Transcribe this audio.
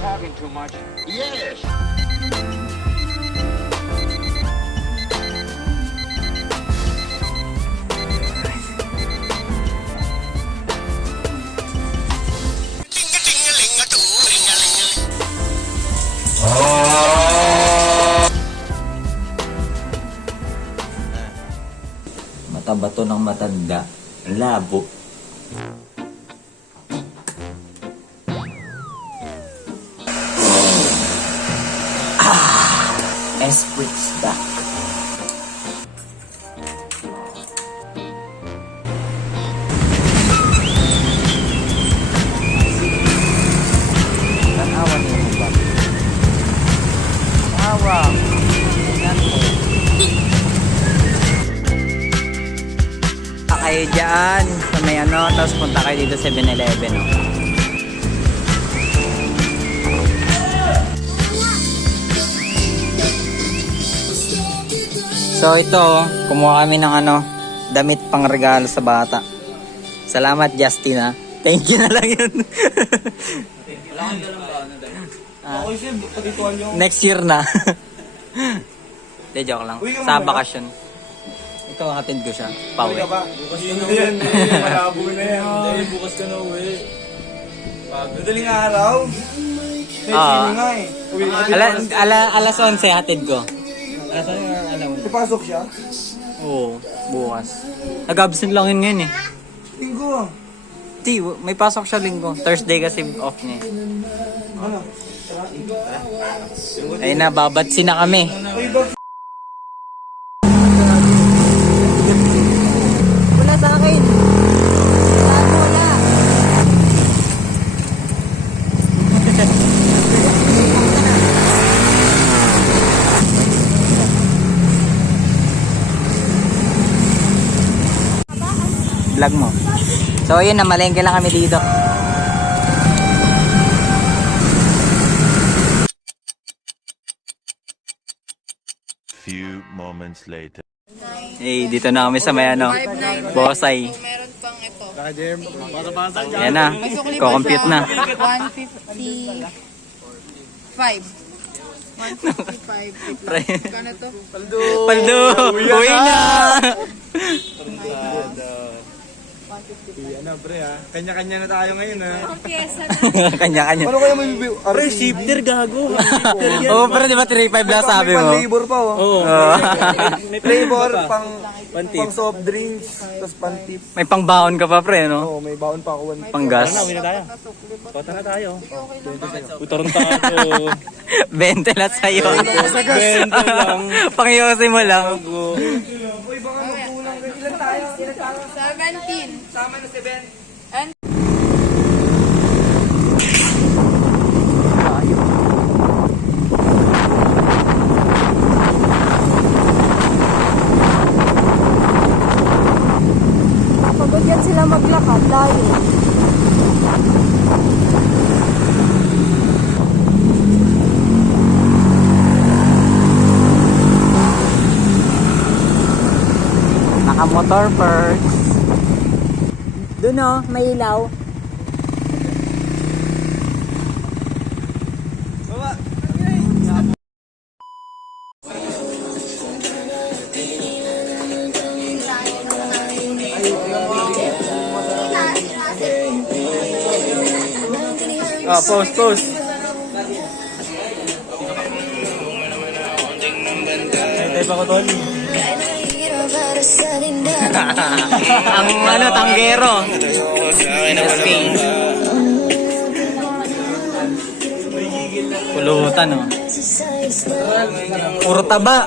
talking too much. Yes. Mata ba to ng matanda? Labo. Esprit's back. Tanawa niyo ba? Tanawa. Tingnan mo. Kayo dyan sa may ano, tapos punta kayo dito 7-Eleven, no? So ito, kumuha kami ng ano, damit pang regalo sa bata. Salamat Justin, ha. Thank you na lang yun. Next year na. De, joke lang. Sa bakasyon. Ito, hatid ko siya. Pauwi. Bukas ka na yan. Malabo na yan. Hindi, bukas ka na uwi. Madaling araw. Sino nga eh. Alas 11 hatid ko. Alas 11 alam mo. Papasok siya? Oo, bukas. Nag-absent lang yun ngayon eh. Linggo. Di, may pasok siya linggo. Thursday kasi off niya. Ano? Ayun na, babatsi na kami. Ay, bak. Wala sa akin. Wala. Vlog mo. So ayun, namalengke lang kami dito. Few moments later. Eh, dito na kami sa may ano, Bosay. Meron pang ito. Ayan na, ko-compute na. 155. 155. Pre. Kano to? Paldo! Uwi na! Ano pre ha? Kanya-kanya na tayo ngayon ha. Pyesa na. Kanya-kanya. Ano kaya may bibig? Pre, shifter gago. Oo, pero di ba 3-5 lang sabi mo? Pan-labor pa oh. Oo. Flavor, pang soft drinks, tapos pan-tip. May pangbaon ka pa, pre, no? Oo, may baon pa ako. Panggas. Kota na tayo. Utarantado. 20 lang sa'yo. 20 lang. Pangyosin mo lang. Uy, baka magkulang. Ilan tayo? 17. Sama na 7. And Pagod yan sila maglakad dahil Naka-motor first. Doon o, may ilaw. Post. Tay pa ko Tony. Ang ano, tanggero. Pulutan, oh. Puro taba.